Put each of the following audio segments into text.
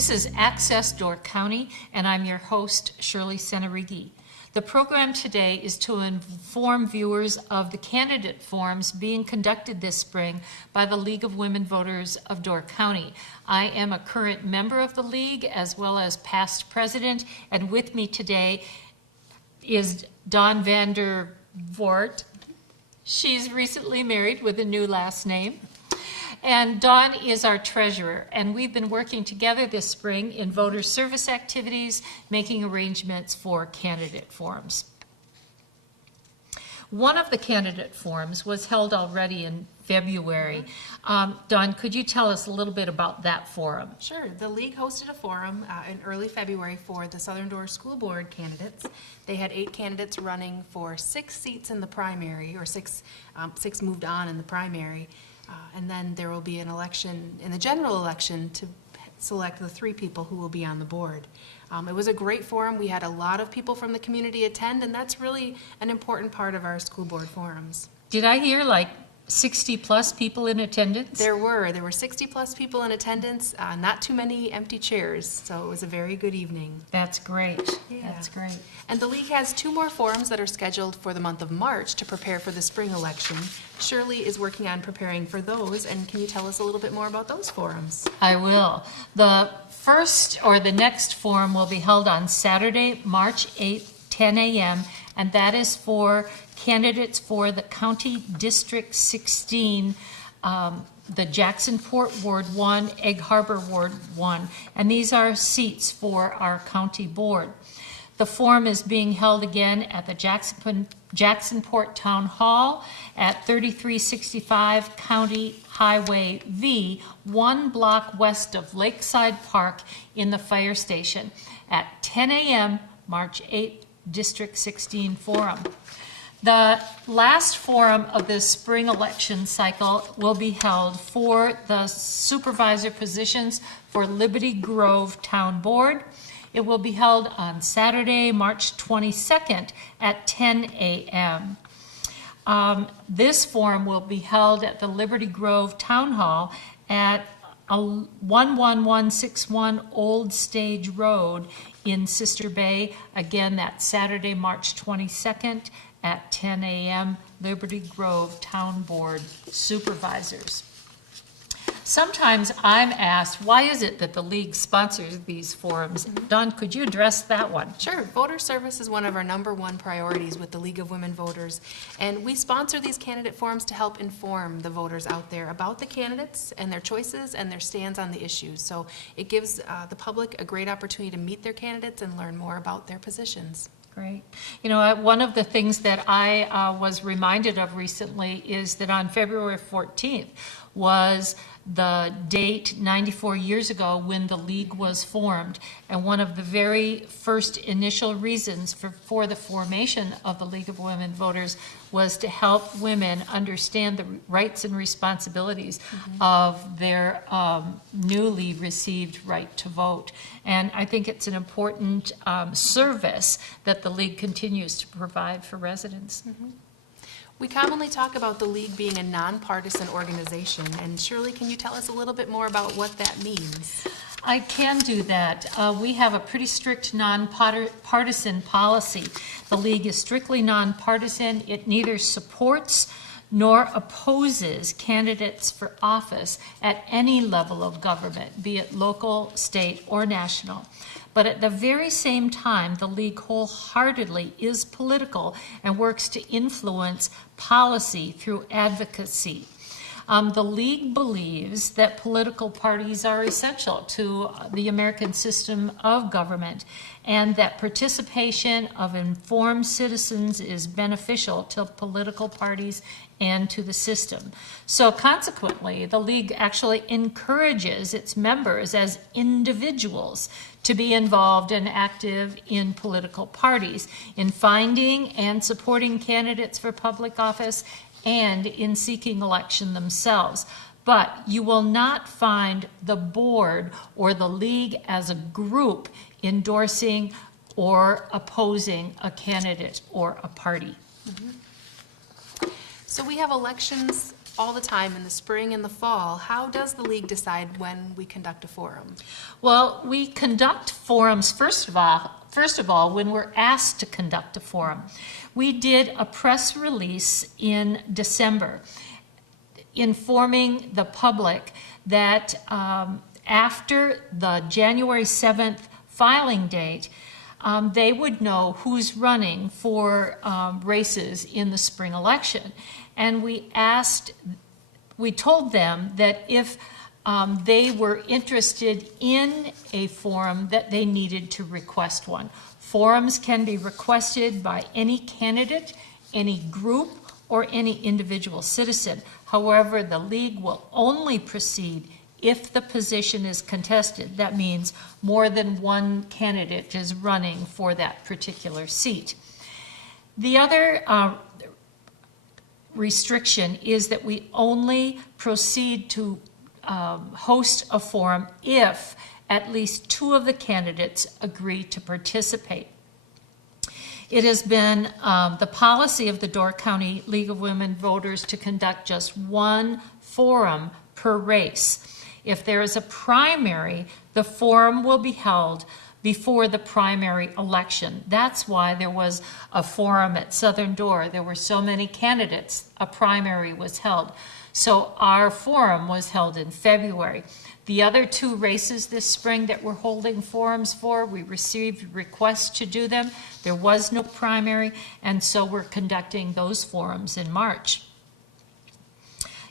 This is Access Door County, and I'm your host, Shirley Senarigi. The program today is to inform viewers of the candidate forums being conducted this spring by the League of Women Voters of Door County. I am a current member of the League as well as past president, and with me today is Dawn Vander Voort. She's recently married with a new last name. And Dawn is our treasurer, and we've been working together this spring in voter service activities, making arrangements for candidate forums. One of the candidate forums was held already in February. Dawn, could you tell us a little bit about that forum? Sure. The League hosted a forum in early February for the Southern Door School Board candidates. They had 8 candidates running for 6 seats in the primary, or six moved on in the primary. And then there will be an election, in the general election, to select the 3 people who will be on the board. It was a great forum. We had a lot of people from the community attend, and that's really an important part of our school board forums. Did I hear like 60 plus people in attendance? There were 60 plus people in attendance, not too many empty chairs, so it was a very good evening. That's great. Yeah. That's great. And the League has 2 more forums that are scheduled for the month of March to prepare for the spring election. Shirley is working on preparing for those, and can you tell us a little bit more about those forums? I will. The first or the next forum will be held on Saturday, March 8th, 10 a.m., and that is for candidates for the County District 16, the Jacksonport Ward 1, Egg Harbor Ward 1, and these are seats for our county board. The forum is being held again at the Jacksonport Town Hall at 3365 County Highway V, 1 block west of Lakeside Park in the fire station at 10 a.m. March 8th, District 16 Forum. The last forum of this spring election cycle will be held for the supervisor positions for Liberty Grove Town Board. It will be held on Saturday, March 22nd at 10 a.m. This forum will be held at the Liberty Grove Town Hall at 11161 Old Stage Road in Sister Bay. Again, that's Saturday, March 22nd at 10 a.m. Liberty Grove Town Board Supervisors. Sometimes I'm asked, why is it that the League sponsors these forums? Dawn, could you address that one? Sure. Voter service is one of our #1 priorities with the League of Women Voters, and we sponsor these candidate forums to help inform the voters out there about the candidates and their choices and their stands on the issues. So it gives the public a great opportunity to meet their candidates and learn more about their positions. Great. You know, one of the things that I was reminded of recently is that on February 14th was the date 94 years ago when the League was formed. And one of the very first initial reasons for the formation of the League of Women Voters was to help women understand the rights and responsibilities of their newly received right to vote. And I think it's an important service that the League continues to provide for residents. We commonly talk about the League being a nonpartisan organization, and Shirley, can you tell us a little bit more about what that means? I can do that. We have a pretty strict nonpartisan policy. The League is strictly nonpartisan. It neither supports nor opposes candidates for office at any level of government, be it local, state, or national. But at the very same time, the League wholeheartedly is political and works to influence policy through advocacy. The League believes that political parties are essential to the American system of government and that participation of informed citizens is beneficial to political parties and to the system. So consequently, the League actually encourages its members as individuals to be involved and active in political parties, in finding and supporting candidates for public office, and in seeking election themselves. But you will not find the board or the League as a group endorsing or opposing a candidate or a party. So we have elections all the time in the spring and the fall. How does the league decide when we conduct a forum? Well, we conduct forums, first of all, when we're asked to conduct a forum. We did a press release in December informing the public that after the January 7th filing date, they would know who's running for races in the spring election. And we told them that if they were interested in a forum, that they needed to request one. Forums can be requested by any candidate, any group, or any individual citizen. However, the league will only proceed if the position is contested. That means more than one candidate is running for that particular seat. The other restriction is that we only proceed to host a forum if at least two of the candidates agree to participate. It has been the policy of the Door County League of Women Voters to conduct just one forum per race. If there is a primary, the forum will be held before the primary election. That's why there was a forum at Southern Door. There were so many candidates, a primary was held. So our forum was held in February. The other two races this spring that we're holding forums for, we received requests to do them. There was no primary, and so we're conducting those forums in March.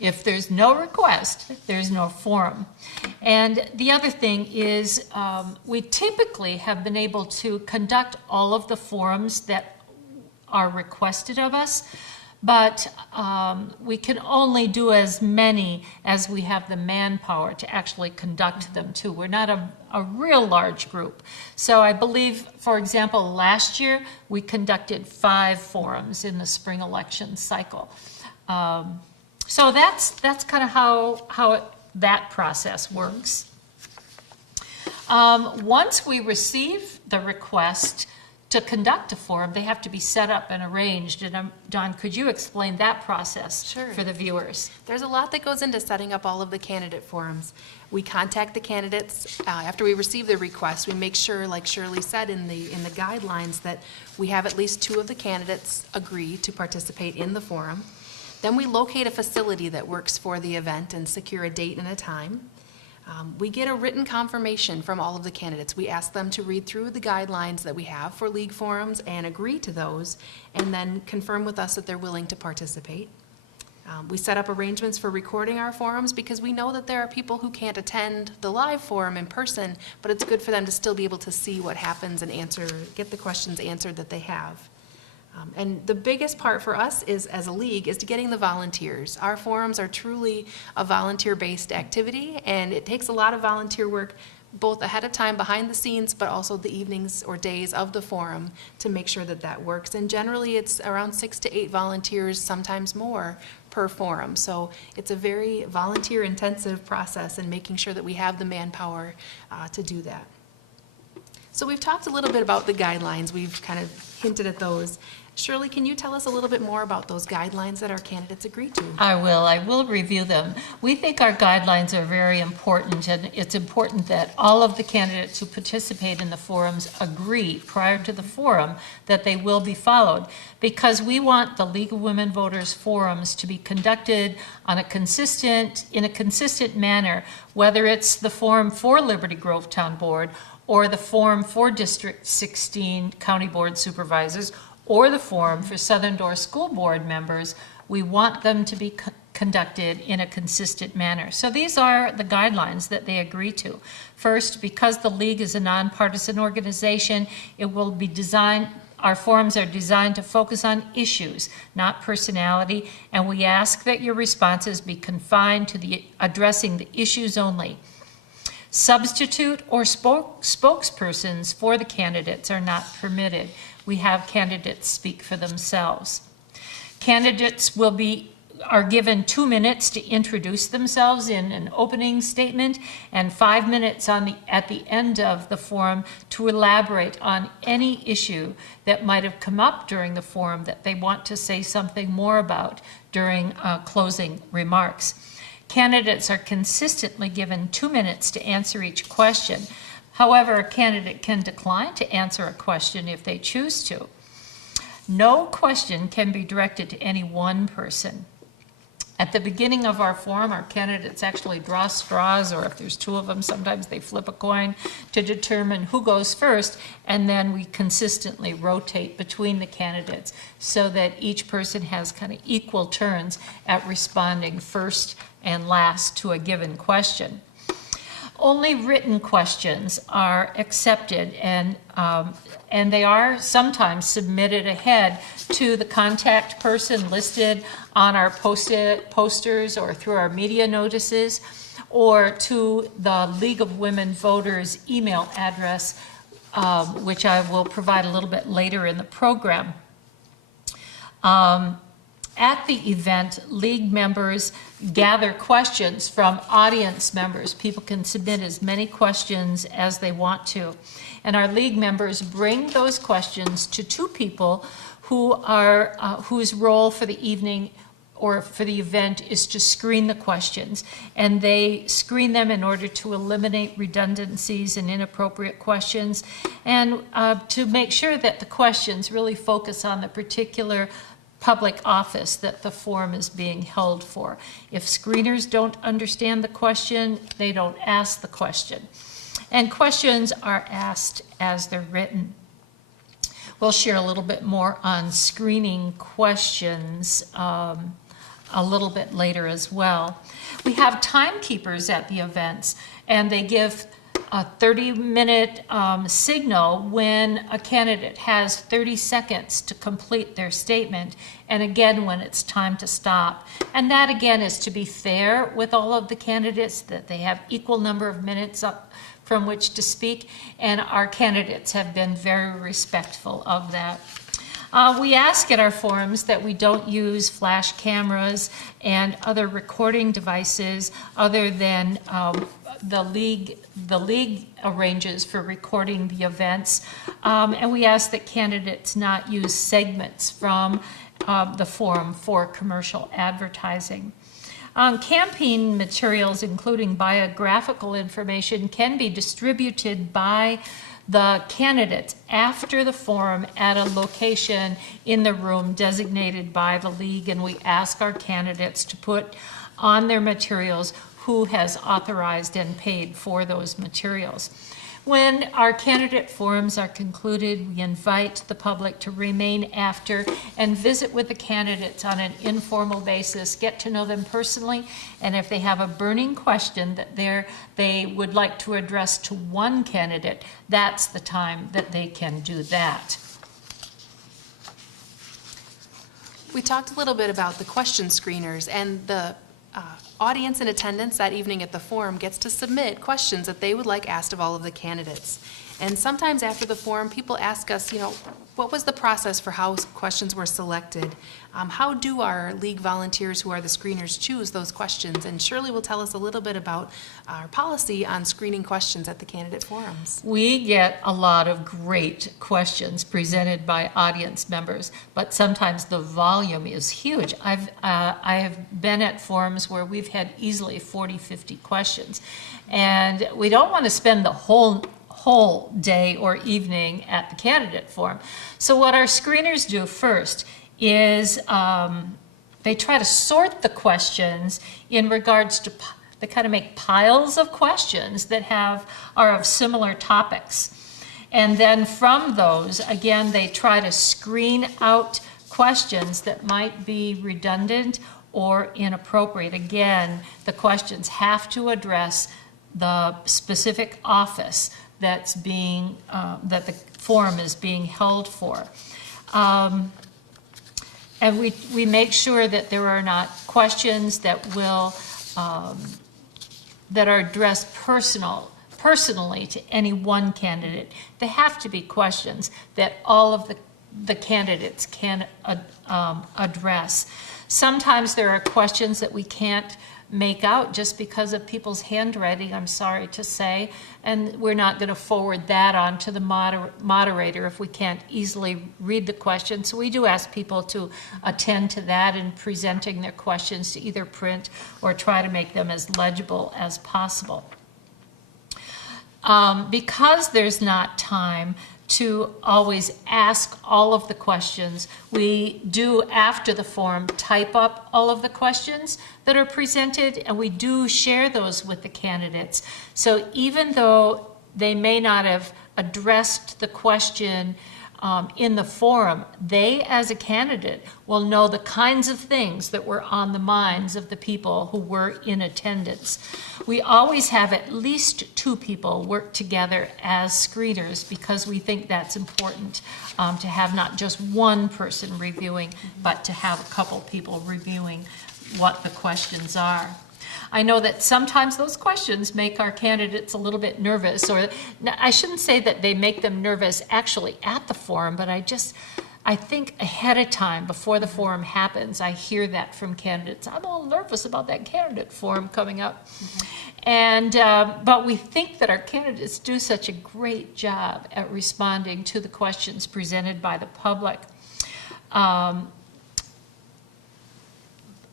If there's no request, there's no forum. And the other thing is we typically have been able to conduct all of the forums that are requested of us, but we can only do as many as we have the manpower to actually conduct them too. We're not a real large group. So I believe, for example, last year we conducted 5 forums in the spring election cycle. So that's kind of how that process works. Once we receive the request to conduct a forum, they have to be set up and arranged. And Dawn, could you explain that process for the viewers? There's a lot that goes into setting up all of the candidate forums. We contact the candidates after we receive the request. We make sure, like Shirley said in the guidelines, that we have at least 2 of the candidates agree to participate in the forum. Then we locate a facility that works for the event and secure a date and a time. We get a written confirmation from all of the candidates. We ask them to read through the guidelines that we have for league forums and agree to those, and then confirm with us that they're willing to participate. We set up arrangements for recording our forums because we know that there are people who can't attend the live forum in person, but it's good for them to still be able to see what happens and get the questions answered that they have. And the biggest part for us is, as a league, is to getting the volunteers. Our forums are truly a volunteer-based activity, and it takes a lot of volunteer work both ahead of time, behind the scenes, but also the evenings or days of the forum to make sure that that works. And generally, it's around 6 to 8 volunteers, sometimes more, per forum. So it's a very volunteer-intensive process in making sure that we have the manpower to do that. So we've talked a little bit about the guidelines. We've kind of hinted at those. Shirley, can you tell us a little bit more about those guidelines that our candidates agreed to? I will review them. We think our guidelines are very important, and it's important that all of the candidates who participate in the forums agree prior to the forum that they will be followed, because we want the League of Women Voters forums to be conducted in a consistent manner, whether it's the forum for Liberty Grove Town Board or the forum for District 16 County Board Supervisors, or the forum for Southern Door School Board members. We want them to be conducted in a consistent manner. So these are the guidelines that they agree to. First, because the League is a nonpartisan organization, it will be our forums are designed to focus on issues, not personality, and we ask that your responses be confined to addressing the issues only. Substitute or spokespersons for the candidates are not permitted. We have candidates speak for themselves. Candidates will be are given 2 minutes to introduce themselves in an opening statement and 5 minutes at the end of the forum to elaborate on any issue that might have come up during the forum that they want to say something more about during closing remarks. Candidates are consistently given 2 minutes to answer each question. However, a candidate can decline to answer a question if they choose to. No question can be directed to any one person. At the beginning of our forum, our candidates actually draw straws, or if there's 2 of them, sometimes they flip a coin to determine who goes first, and then we consistently rotate between the candidates so that each person has kind of equal turns at responding first and last to a given question. Only written questions are accepted, and they are sometimes submitted ahead to the contact person listed on our posters or through our media notices, or to the League of Women Voters email address, which I will provide a little bit later in the program. At the event, League members gather questions from audience members. People can submit as many questions as they want to. And our League members bring those questions to 2 people who are, whose role for the evening or for the event is to screen the questions. And they screen them in order to eliminate redundancies and inappropriate questions, and to make sure that the questions really focus on the particular public office that the forum is being held for. If screeners don't understand the question, they don't ask the question. And questions are asked as they're written. We'll share a little bit more on screening questions a little bit later as well. We have timekeepers at the events, and they give a 30-minute signal when a candidate has 30 seconds to complete their statement, and again when it's time to stop. And that again is to be fair with all of the candidates, that they have equal number of minutes up from which to speak, and our candidates have been very respectful of that. We ask at our forums that we don't use flash cameras and other recording devices other than the league arranges for recording the events, and we ask that candidates not use segments from the forum for commercial advertising. Campaign materials, including biographical information, can be distributed by the candidates after the forum at a location in the room designated by the league, and we ask our candidates to put on their materials who has authorized and paid for those materials. When our candidate forums are concluded, we invite the public to remain after and visit with the candidates on an informal basis, get to know them personally, and if they have a burning question that they would like to address to one candidate, that's the time that they can do that. We talked a little bit about the question screeners, and the audience in attendance that evening at the forum gets to submit questions that they would like asked of all of the candidates. And sometimes after the forum, people ask us, what was the process for how questions were selected? How do our league volunteers who are the screeners choose those questions? And Shirley will tell us a little bit about our policy on screening questions at the candidate forums. We get a lot of great questions presented by audience members, but sometimes the volume is huge. I have been at forums where we've had easily 40, 50 questions, and we don't want to spend the whole day or evening at the candidate forum. So what our screeners do first is they try to sort the questions in regards to, they kind of make piles of questions that are of similar topics. And then from those, again, they try to screen out questions that might be redundant or inappropriate. Again, the questions have to address the specific office that's being, that the forum is being held for. And we make sure that there are not questions that will, that are addressed personally to any one candidate. They have to be questions that all of the the candidates can address. Sometimes there are questions that we can't make out just because of people's handwriting, I'm sorry to say, and we're not going to forward that on to the moderator if we can't easily read the question. So we do ask people to attend to that in presenting their questions, to either print or try to make them as legible as possible. Because there's not time to always ask all of the questions, we do, after the forum, type up all of the questions that are presented, and we do share those with the candidates. So even though they may not have addressed the question in the forum, they, as a candidate, will know the kinds of things that were on the minds of the people who were in attendance. We always have at least 2 people work together as screeners because we think that's important, to have not just one person reviewing, but to have a couple people reviewing what the questions are. I know that sometimes those questions make our candidates a little bit nervous, or I shouldn't say that they make them nervous actually at the forum, but I think ahead of time, before the forum happens, I hear that from candidates. I'm all nervous about that candidate forum coming up. And, but we think that our candidates do such a great job at responding to the questions presented by the public.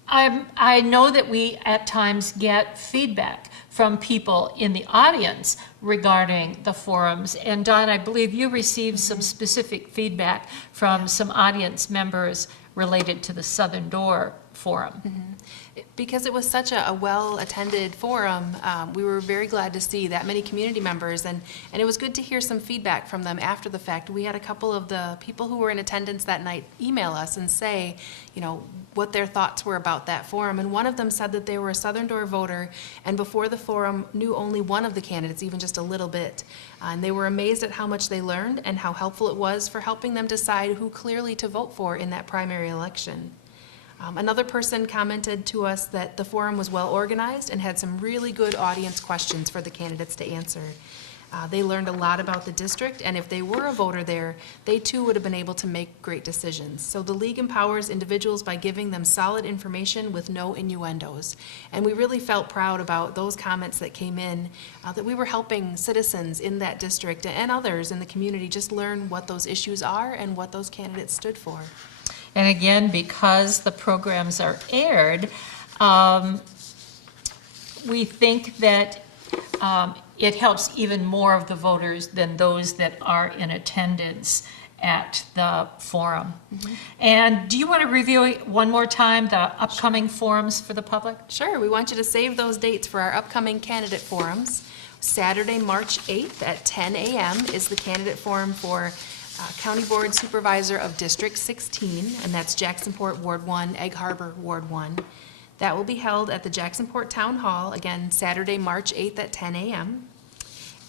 I know that we at times get feedback from people in the audience regarding the forums. And Don, I believe you received some specific feedback from some audience members related to the Southern Door Forum. Because it was such a well-attended forum, we were very glad to see that many community members, and it was good to hear some feedback from them after the fact. We had a couple of the people who were in attendance that night email us and say, you know, what their thoughts were about that forum. And one of them said that they were a Southern Door voter, and before the forum knew only one of the candidates, even just a little bit. And they were amazed at how much they learned and how helpful it was for helping them decide who clearly to vote for in that primary election. Another person commented to us that the forum was well organized and had some really good audience questions for the candidates to answer. They learned a lot about the district, and if they were a voter there, they too would have been able to make great decisions. So the League empowers individuals by giving them solid information with no innuendos. And we really felt proud about those comments that came in, that we were helping citizens in that district and others in the community just learn what those issues are and what those candidates stood for. And again, because the programs are aired, we think that it helps even more of the voters than those that are in attendance at the forum. And do you want to review one more time the upcoming forums for the public? Sure, we want you to save those dates for our upcoming candidate forums. Saturday, March 8th at 10 a.m. is the candidate forum for County Board Supervisor of District 16, and that's Jacksonport Ward 1, Egg Harbor Ward 1. That will be held at the Jacksonport Town Hall, again, Saturday, March 8th at 10 a.m.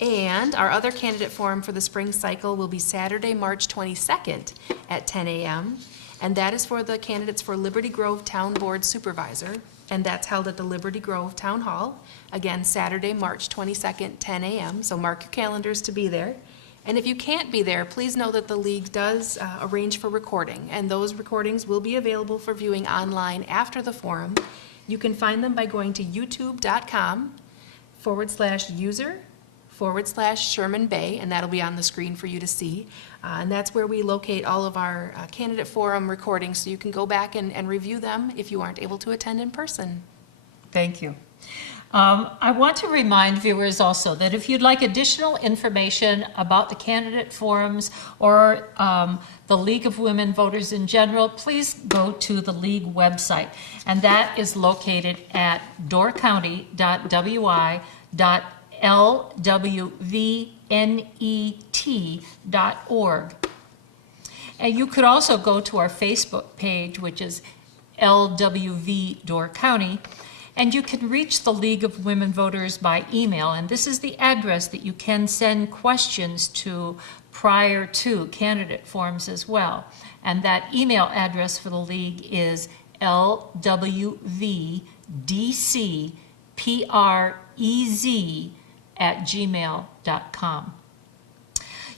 And our other candidate forum for the spring cycle will be Saturday, March 22nd at 10 a.m. And that is for the candidates for Liberty Grove Town Board Supervisor, and that's held at the Liberty Grove Town Hall, again, Saturday, March 22nd, 10 a.m. So mark your calendars to be there. And if you can't be there, please know that the League does arrange for recording, and those recordings will be available for viewing online after the forum. You can find them by going to youtube.com/user/Sherman Bay, and that'll be on the screen for you to see. And that's where we locate all of our candidate forum recordings, so you can go back and review them if you aren't able to attend in person. Thank you. I want to remind viewers also that if you'd like additional information about the candidate forums or the League of Women Voters in general, please go to the League website, and that is located at doorcounty.wy.lwvnet.org. And you could also go to our Facebook page, which is LWV Door County, and you can reach the League of Women Voters by email, and this is the address that you can send questions to prior to candidate forums as well. And that email address for the League is lwvdcprez@gmail.com.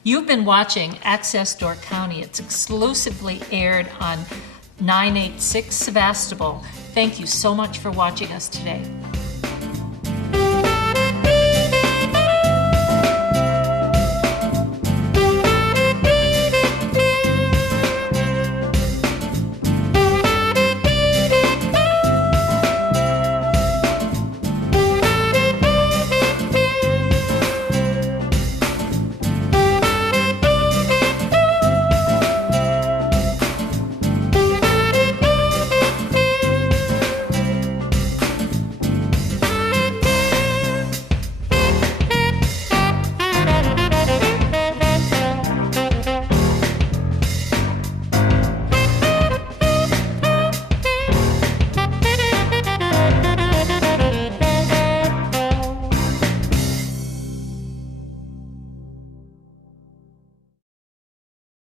You've been watching Access Door County. It's exclusively aired on 986 Sevastopol. Thank you so much for watching us today.